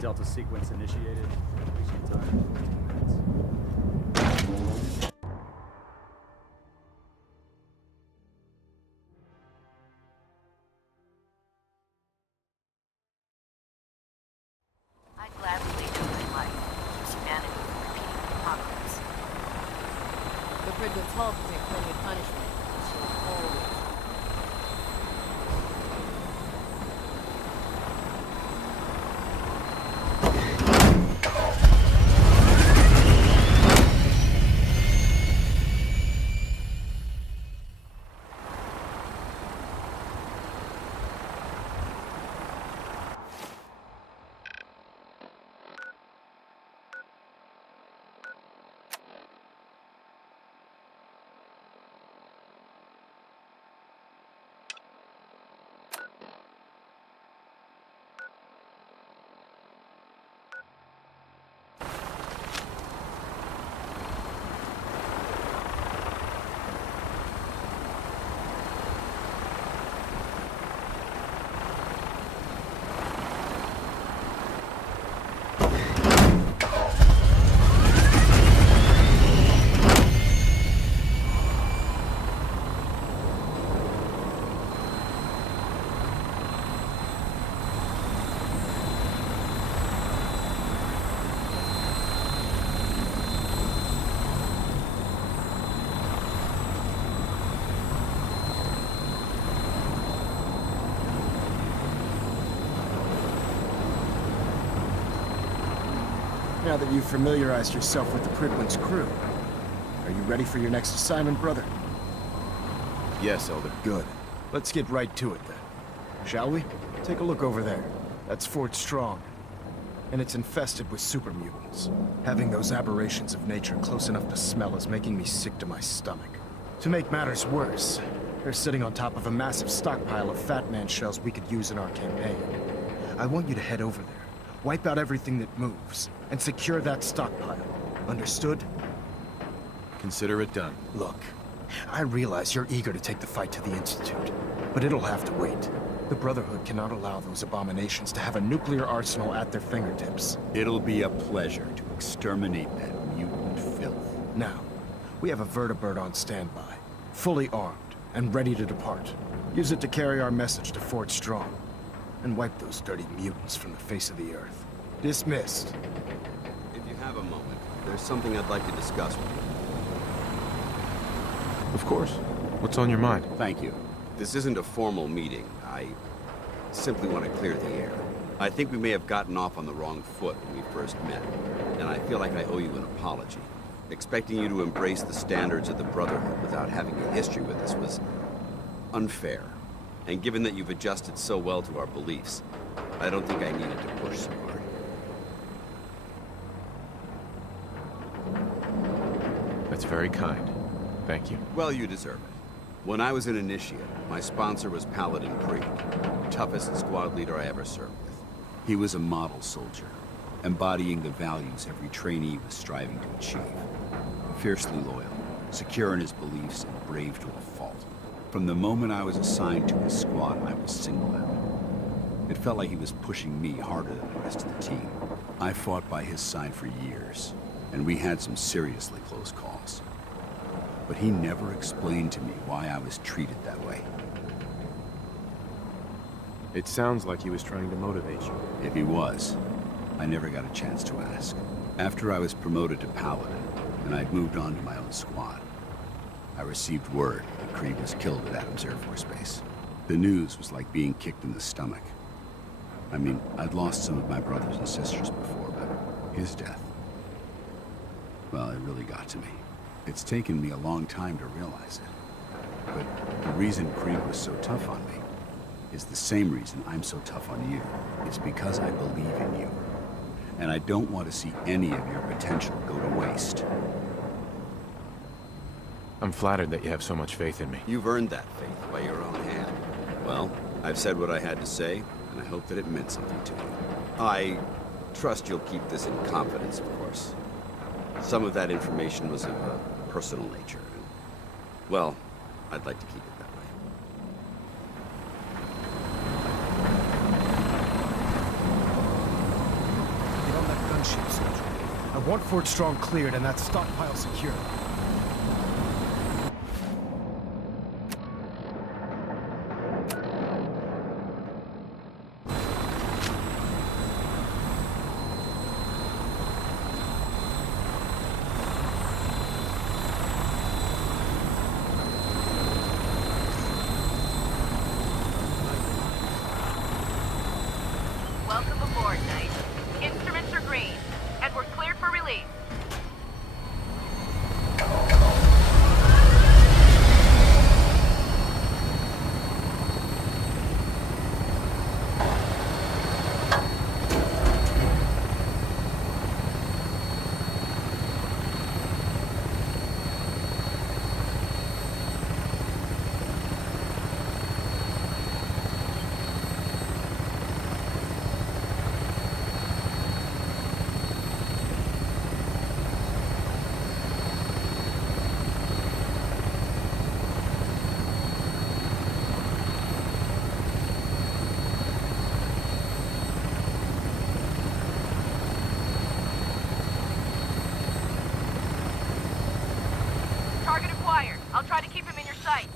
Delta sequence initiated. Completion time 14 minutes. I'd gladly lay down my life to keep humanity from repeating the apocalypse. The Pridwood's Hall can take plenty of punishment. She'll always. Now that you've familiarized yourself with the Pridwood's crew, are you ready for your next assignment, brother? Yes, Elder. Good. Let's get right to it then. Shall we? Take a look over there. That's Fort Strong. And it's infested with super mutants. Having those aberrations of nature close enough to smell is making me sick to my stomach. To make matters worse, they're sitting on top of a massive stockpile of Fat Man shells we could use in our campaign. I want you to head over there, wipe out everything that moves, and secure that stockpile. Understood? Consider it done. Look, I realize you're eager to take the fight to the Institute, but it'll have to wait. The Brotherhood cannot allow those abominations to have a nuclear arsenal at their fingertips. It'll be a pleasure to exterminate that mutant filth. Now, we have a vertibird on standby, fully armed and ready to depart. Use it to carry our message to Fort Strong, and wipe those dirty mutants from the face of the earth. Dismissed. If you have a moment, there's something I'd like to discuss with you. Of course. What's on your mind? Thank you. This isn't a formal meeting. I simply want to clear the air. I think we may have gotten off on the wrong foot when we first met, and I feel like I owe you an apology. Expecting you to embrace the standards of the Brotherhood without having a history with us was unfair. And given that you've adjusted so well to our beliefs, I don't think I needed to push so hard. That's very kind. Thank you. Well, you deserve it. When I was an initiate, my sponsor was Paladin Krieg, toughest squad leader I ever served with. He was a model soldier, embodying the values every trainee was striving to achieve. Fiercely loyal, secure in his beliefs, and brave to a fault. From the moment I was assigned to his squad, I was singled out. It felt like he was pushing me harder than the rest of the team. I fought by his side for years, and we had some seriously close calls. But he never explained to me why I was treated that way. It sounds like he was trying to motivate you. If he was, I never got a chance to ask. After I was promoted to Paladin, and I'd moved on to my own squad, I received word that Krieg was killed at Adams Air Force Base. The news was like being kicked in the stomach. I mean, I'd lost some of my brothers and sisters before, but his death, well, it really got to me. It's taken me a long time to realize it. But the reason Krieg was so tough on me is the same reason I'm so tough on you. It's because I believe in you. And I don't want to see any of your potential go to waste. I'm flattered that you have so much faith in me. You've earned that faith by your own hand. Well, I've said what I had to say, and I hope that it meant something to you. I trust you'll keep this in confidence, of course. Some of that information was of a personal nature. And, well, I'd like to keep it that way. gunship, soldier. I want Fort Strong cleared and that stockpile secured. Welcome aboard, Knight. Instruments are green, and we're cleared for release. Target acquired. I'll try to keep him in your sight.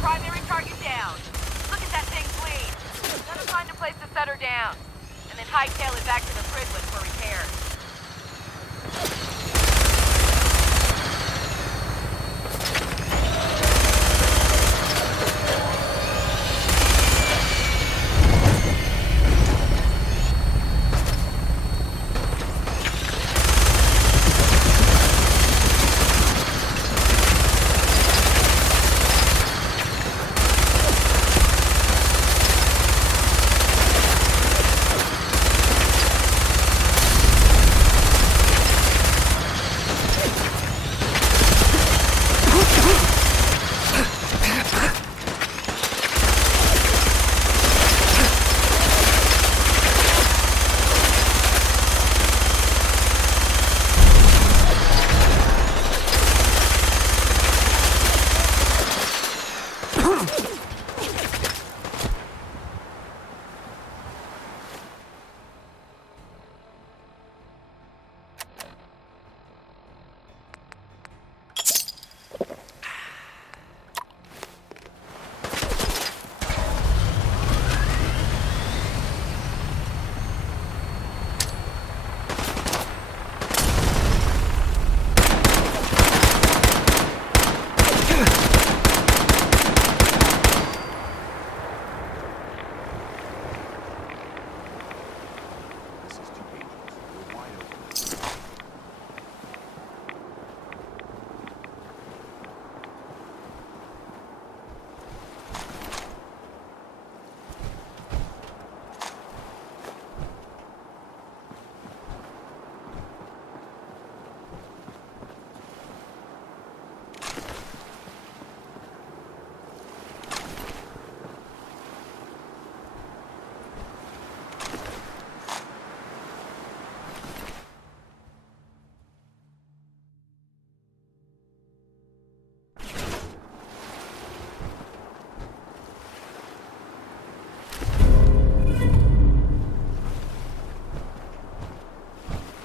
Primary target down. Look at that thing bleed. Gotta find a place to set her down. And then hightail it back to the Fridwood for repair.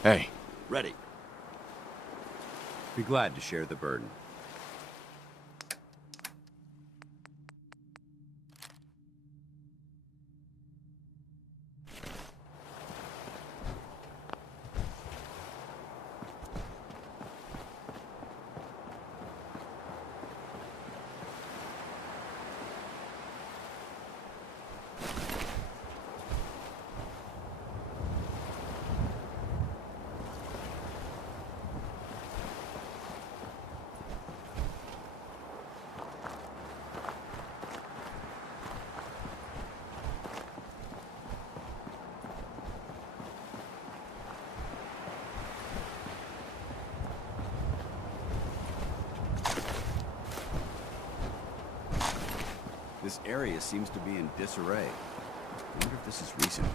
Hey, Ready. Be glad to share the burden. area seems to be in disarray. I wonder if this is recent.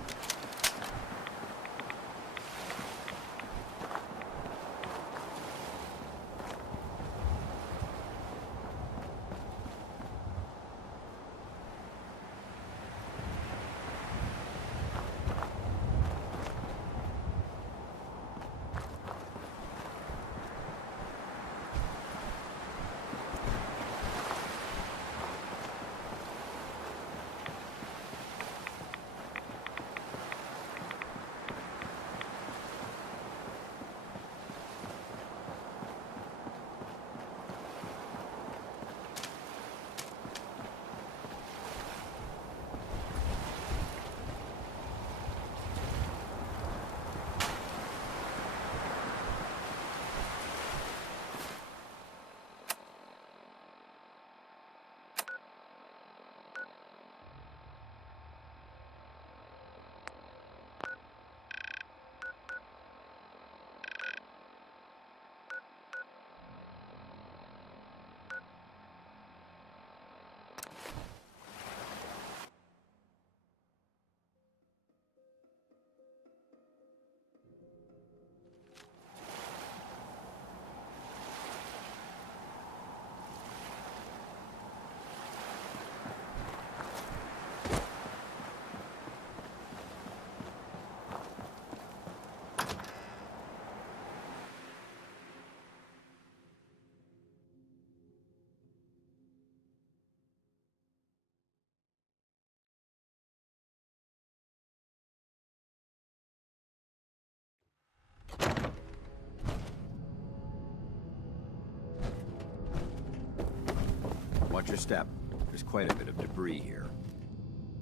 Watch your step. There's quite a bit of debris here.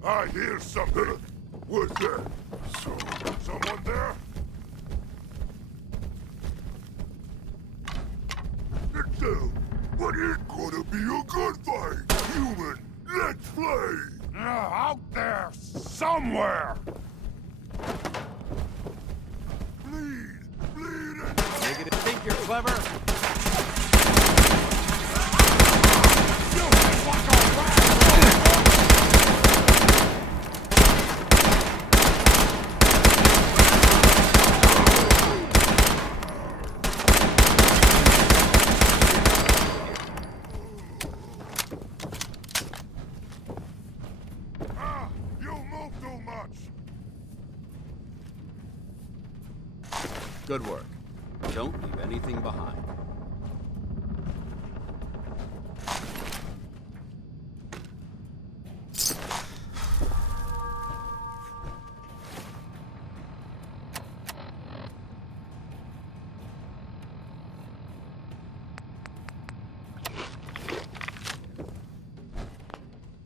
I hear something. What's that? Someone there? Get down. But it's gonna be a gunfight. Human, let's play. Out there, somewhere. Bleed and... Make it think you're clever? Good work. Don't leave anything behind.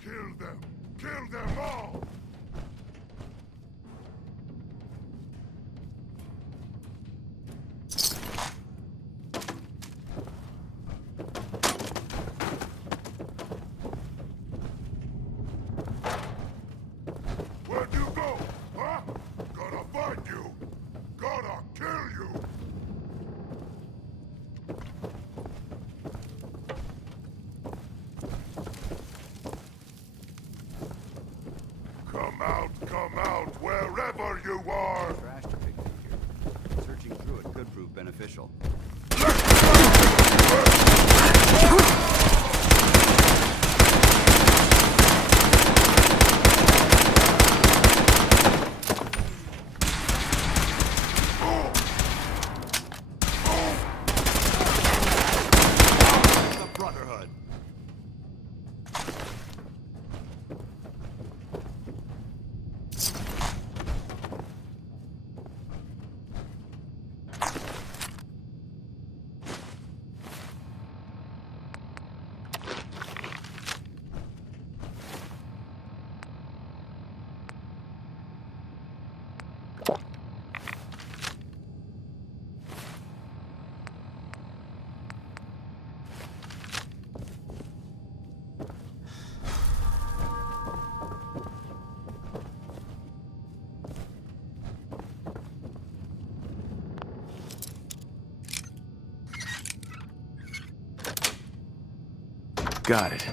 Kill them! Kill them all! Where'd you go? Huh? Gotta find you! Gotta kill you! Come out, wherever you are! Trash to pick through here. Searching through it could prove beneficial. The Brotherhood. Got it.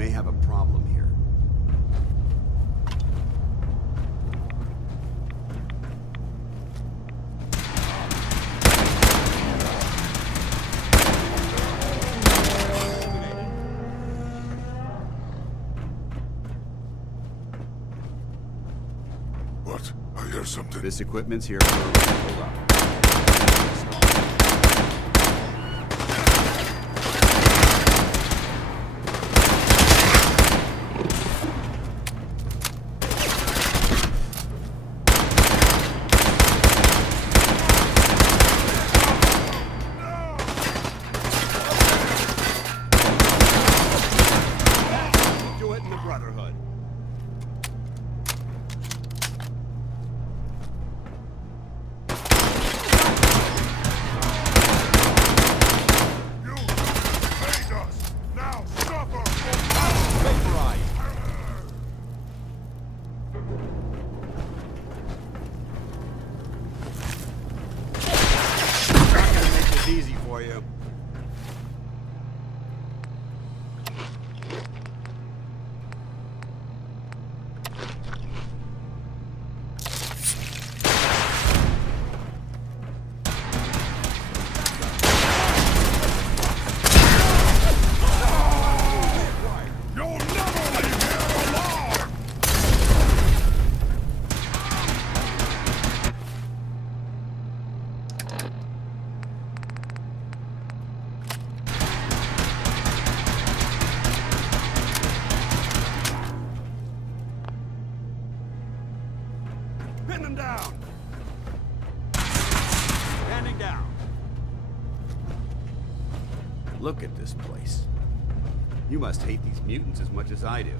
may have a problem here. What? I hear something. This equipment's here for a hold up. Do it in the Brotherhood. You made us! Now suffer! Not gonna make this easy for you. You'll never leave here alone! Pin them down! Standing down. Look at this place. You must hate these mutants as much as I do.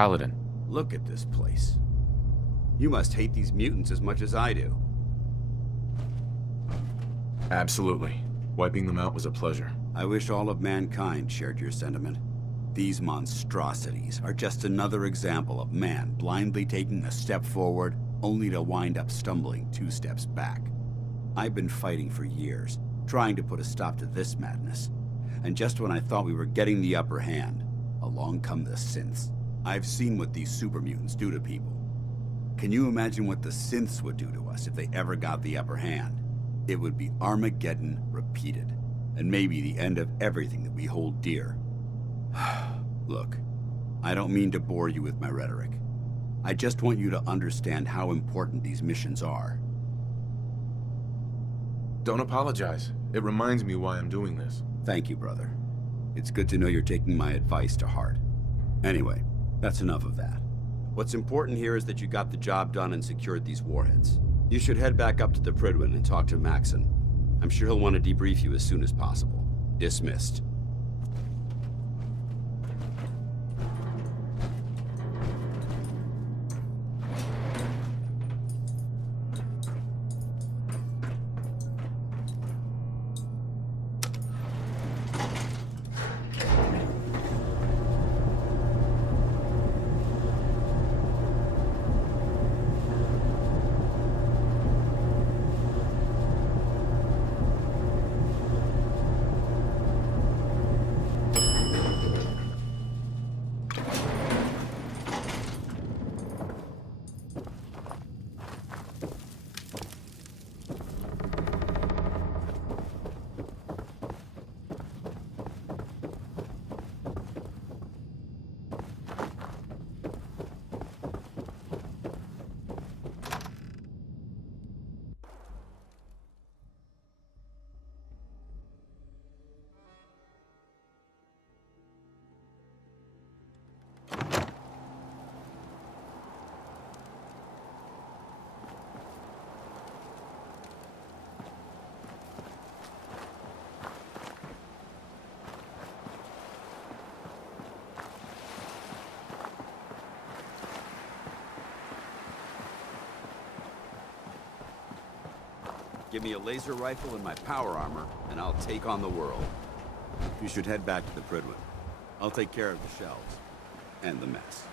Paladin. Look at this place. You must hate these mutants as much as I do. Absolutely. Wiping them out was a pleasure. I wish all of mankind shared your sentiment. These monstrosities are just another example of man blindly taking a step forward, only to wind up stumbling 2 steps back. I've been fighting for years, trying to put a stop to this madness. And just when I thought we were getting the upper hand, along come the synths. I've seen what these super mutants do to people. Can you imagine what the synths would do to us if they ever got the upper hand? It would be Armageddon repeated, and maybe the end of everything that we hold dear. Look, I don't mean to bore you with my rhetoric. I just want you to understand how important these missions are. Don't apologize. It reminds me why I'm doing this. Thank you, brother. It's good to know you're taking my advice to heart. Anyway, that's enough of that. What's important here is that you got the job done and secured these warheads. You should head back up to the Prydwen and talk to Maxon. I'm sure he'll want to debrief you as soon as possible. Dismissed. Give me a laser rifle and my power armor, and I'll take on the world. You should head back to the Prydwen. I'll take care of the shells. And the mess.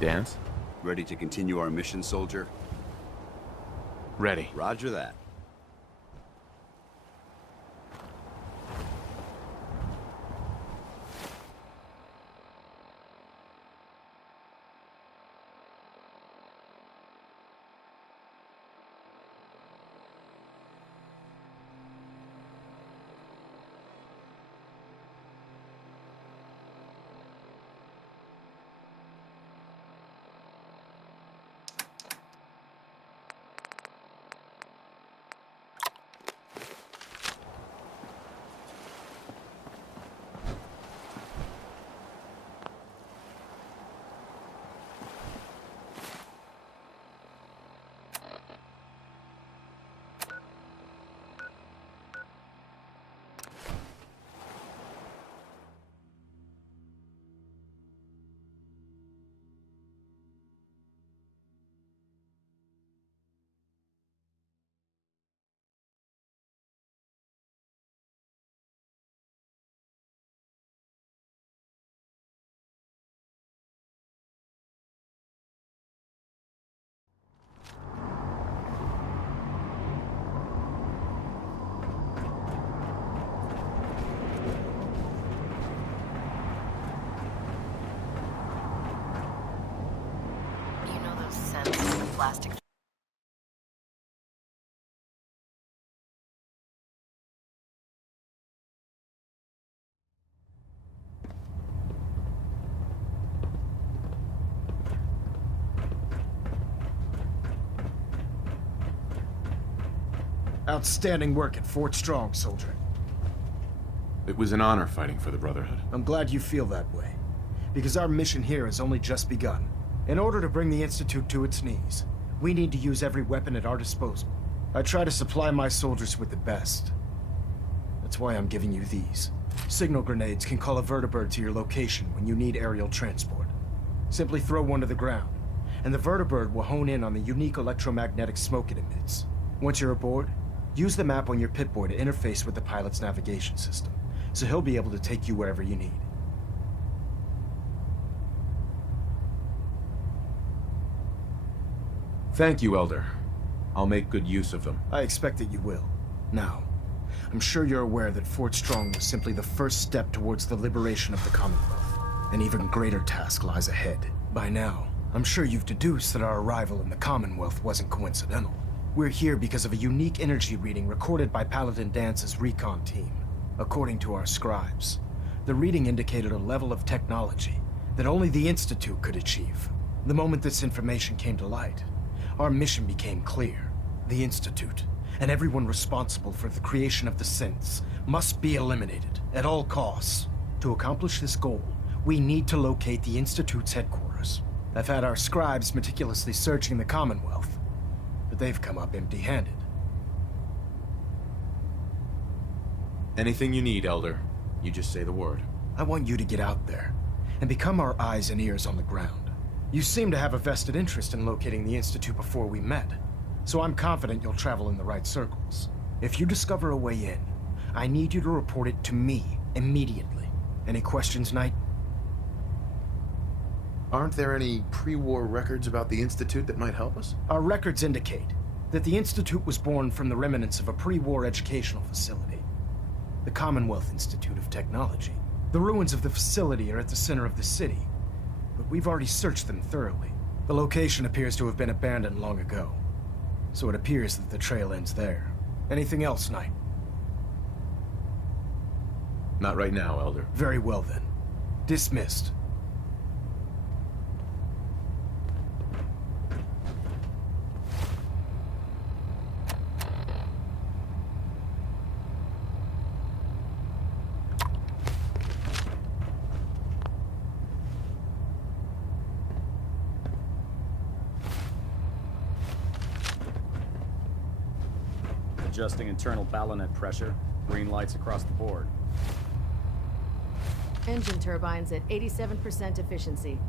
Dance? Ready to continue our mission, soldier? Ready. Roger that. Plastic. Outstanding work at Fort Strong, soldier. It was an honor fighting for the Brotherhood. I'm glad you feel that way, because our mission here has only just begun. In order to bring the Institute to its knees, we need to use every weapon at our disposal. I try to supply my soldiers with the best. That's why I'm giving you these. Signal grenades can call a vertibird to your location when you need aerial transport. Simply throw one to the ground, and the vertibird will hone in on the unique electromagnetic smoke it emits. Once you're aboard, use the map on your Pip-Boy to interface with the pilot's navigation system, so he'll be able to take you wherever you need. Thank you, Elder. I'll make good use of them. I expect that you will. Now, I'm sure you're aware that Fort Strong was simply the first step towards the liberation of the Commonwealth. An even greater task lies ahead. By now, I'm sure you've deduced that our arrival in the Commonwealth wasn't coincidental. We're here because of a unique energy reading recorded by Paladin Dance's recon team. According to our scribes, the reading indicated a level of technology that only the Institute could achieve. The moment this information came to light, our mission became clear. The Institute, and everyone responsible for the creation of the synths, must be eliminated at all costs. To accomplish this goal, we need to locate the Institute's headquarters. I've had our scribes meticulously searching the Commonwealth, but they've come up empty-handed. Anything you need, Elder. You just say the word. I want you to get out there and become our eyes and ears on the ground. You seem to have a vested interest in locating the Institute before we met, so I'm confident you'll travel in the right circles. If you discover a way in, I need you to report it to me immediately. Any questions, Knight? Aren't there any pre-war records about the Institute that might help us? Our records indicate that the Institute was born from the remnants of a pre-war educational facility, the Commonwealth Institute of Technology. The ruins of the facility are at the center of the city, but we've already searched them thoroughly. The location appears to have been abandoned long ago, so it appears that the trail ends there. Anything else, Knight? Not right now, Elder. Very well then. Dismissed. Adjusting internal ballonet pressure. Green lights across the board. Engine turbines at 87% efficiency.